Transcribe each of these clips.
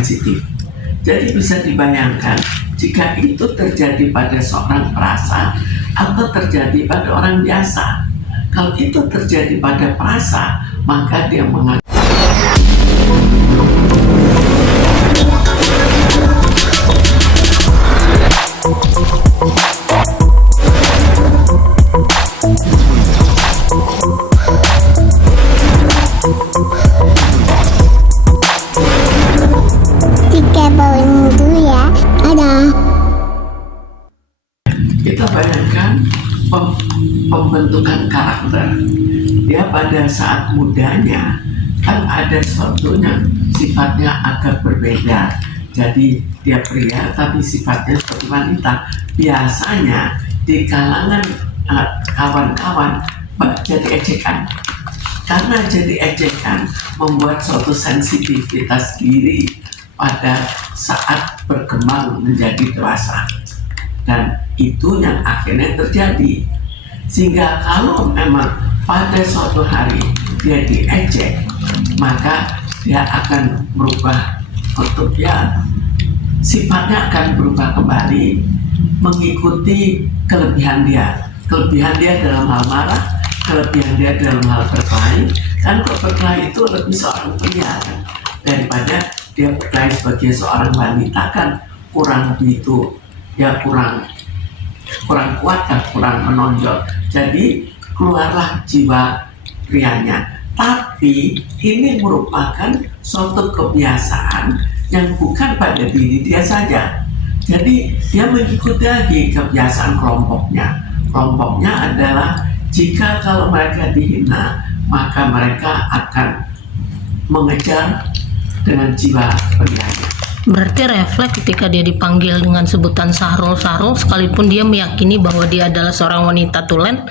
sensitif. Jadi bisa dibayangkan jika itu terjadi pada seorang perasa atau terjadi pada orang biasa. Kalau itu terjadi pada perasa, maka dia mengalami kita bayangkan pembentukan karakter. Dia pada saat mudanya kan ada sesuatu yang sifatnya agak berbeda. Jadi dia pria tapi sifatnya seperti wanita. Biasanya di kalangan kawan-kawan jadi ejekan. Karena jadi ejekan membuat suatu sensitivitas diri pada saat berkembang menjadi dewasa. Dan itu yang akhirnya terjadi. Sehingga kalau memang pada suatu hari dia diejek, maka dia akan berubah untuk sifatnya akan berubah kembali mengikuti kelebihan dia. Kelebihan dia dalam hal marah, kelebihan dia dalam hal berkelahi. Kan kalau berkelahi itu lebih seorang pria kan, daripada dia berkelahi sebagai seorang wanita kan kurang begitu, ya kurang kuat kan, kurang menonjol. Jadi keluarlah jiwa prianya. Tapi ini merupakan suatu kebiasaan yang bukan pada diri dia saja. Jadi dia mengikuti lagi kebiasaan kelompoknya. Kelompoknya adalah jika kalau mereka dihina, maka mereka akan mengejar dengan jiwa prianya. Berarti refleks ketika dia dipanggil dengan sebutan Sahrul, sekalipun dia meyakini bahwa dia adalah seorang wanita tulen,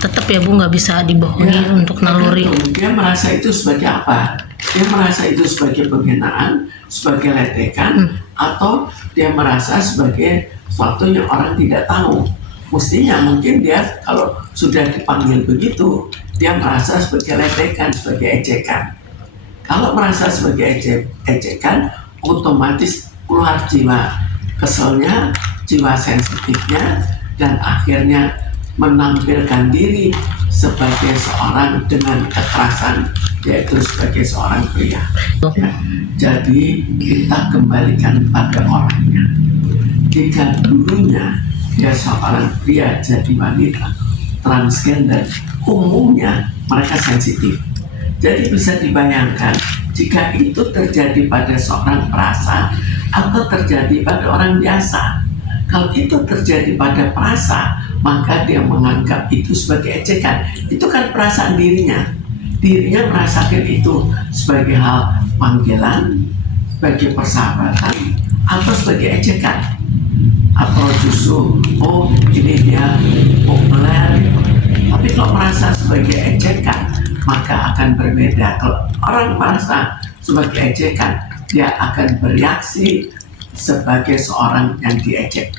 tetap ya Bu nggak bisa dibohongi untuk naluri. Dia merasa itu sebagai apa? Dia merasa itu sebagai penghinaan, sebagai ledekan, atau dia merasa sebagai sesuatu yang orang tidak tahu. Mestinya mungkin dia kalau sudah dipanggil begitu, dia merasa sebagai ledekan, sebagai ejekan. Kalau merasa sebagai ejekan, otomatis keluar jiwa keselnya, jiwa sensitifnya, dan akhirnya menampilkan diri sebagai seorang dengan kekerasan, yaitu sebagai seorang pria. Ya, jadi kita kembalikan pada orangnya. Jika dulunya dia seorang pria jadi wanita, transgender, umumnya mereka sensitif. Jadi bisa dibayangkan jika itu terjadi pada seorang perasa atau terjadi pada orang biasa. Kalau itu terjadi pada perasa, maka dia menganggap itu sebagai ejekan. Itu kan perasaan dirinya. Dirinya merasakan itu sebagai hal panggilan, sebagai persahabatan, atau sebagai ejekan. Atau justru, oh ini dia populer. Tapi kalau merasa sebagai ejekan, maka akan berbeda. Kalau orang merasa sebagai ejekan, dia akan bereaksi sebagai seorang yang diejek.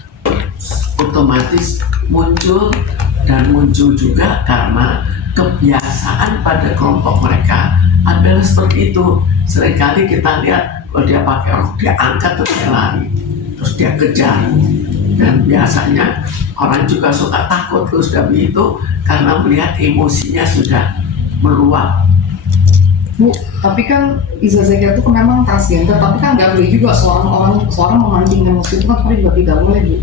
Otomatis muncul juga karena kebiasaan pada kelompok mereka adalah seperti itu. Seringkali kita lihat kalau dia pakai rok, dia angkat terus dia lari, terus dia kejar. Dan biasanya orang juga suka takut terus dari itu karena melihat emosinya sudah meluap. Bu, tapi kan Iza Zakia itu memang transgender, tapi kan nggak boleh juga seorang memancing emosi itu kan juga tidak boleh, Bu.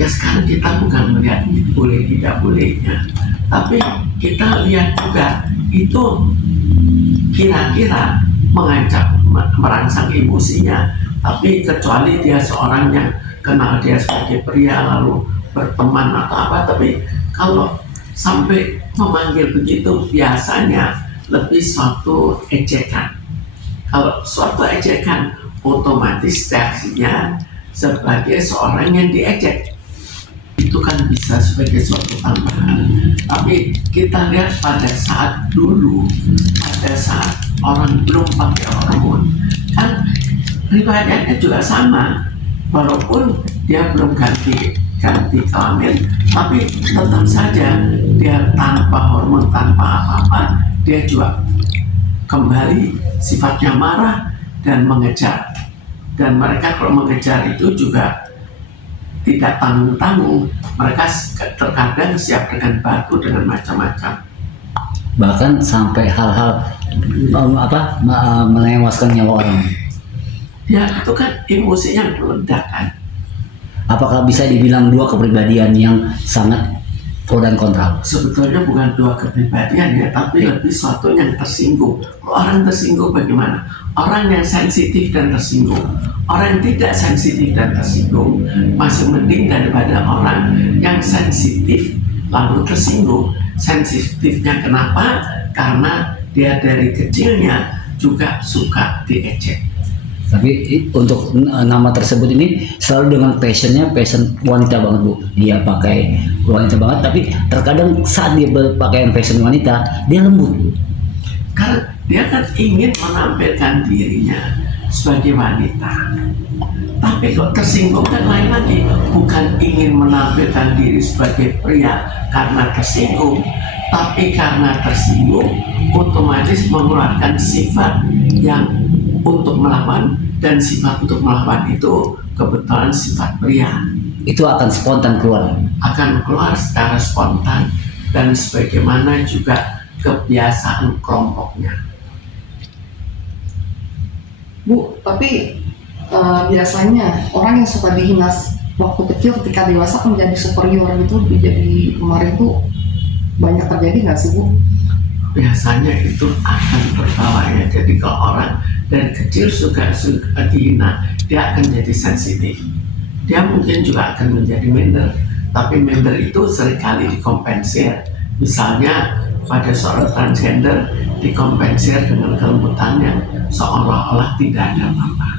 Ya sekarang kita bukan melihat boleh tidak bolehnya, tapi kita lihat juga itu kira-kira mengancam, merangsang emosinya. Tapi kecuali dia seorang yang kenal dia sebagai pria lalu berteman atau apa, tapi kalau sampai memanggil begitu biasanya lebih suatu ejekan. Kalau suatu ejekan, otomatis reaksinya sebagai seorang yang diejek. Itu kan bisa sebagai suatu tambahan. Tapi kita lihat pada saat dulu, pada saat orang belum pakai hormon, kan riwayatnya juga sama. Walaupun dia belum ganti kelamin, tapi tetap saja dia tanpa hormon, tanpa apa-apa, dia juga kembali sifatnya marah dan mengejar. Dan mereka kalau mengejar itu juga tidak tanggung-tanggung. Mereka terkadang siap dengan batu, dengan macam-macam. Bahkan sampai hal-hal menewaskan nyawa orang. Ya itu kan emosinya meledak kan. Apakah bisa dibilang dua kepribadian yang sangat pro dan kontra? Sebetulnya bukan dua kepribadian ya, tapi lebih suatu yang tersinggung. Kalau orang tersinggung bagaimana? Orang yang sensitif dan tersinggung. Orang yang tidak sensitif dan tersinggung masih mending daripada orang yang sensitif lalu tersinggung. Sensitifnya kenapa? Karena dia dari kecilnya juga suka diejek. Tapi untuk nama tersebut ini selalu dengan passion wanita banget Bu. Dia pakai wanita banget, tapi terkadang saat dia berpakaian fashion wanita, dia lembut. Karena dia kan ingin menampilkan dirinya sebagai wanita. Tapi kok tersinggung kan lain lagi. Bukan ingin menampilkan diri sebagai pria karena tersinggung, tapi karena tersinggung otomatis mengeluarkan sifat yang untuk melawan, dan sifat untuk melawan itu kebetulan sifat pria. Itu akan spontan keluar. Akan keluar secara spontan dan sebagaimana juga kebiasaan kelompoknya. Bu, tapi biasanya orang yang suka dihina waktu kecil ketika dewasa menjadi superior gitu, jadi kemarin tuh banyak terjadi nggak sih Bu? Biasanya itu akan terbawa ya. Jadi kalau orang dari kecil suka dihina, dia akan jadi sensitif. Dia mungkin juga akan menjadi minder, tapi minder itu seringkali dikompensir. Misalnya pada seorang transgender dikompensir dengan kelembutan yang seolah-olah tidak ada apa-apa.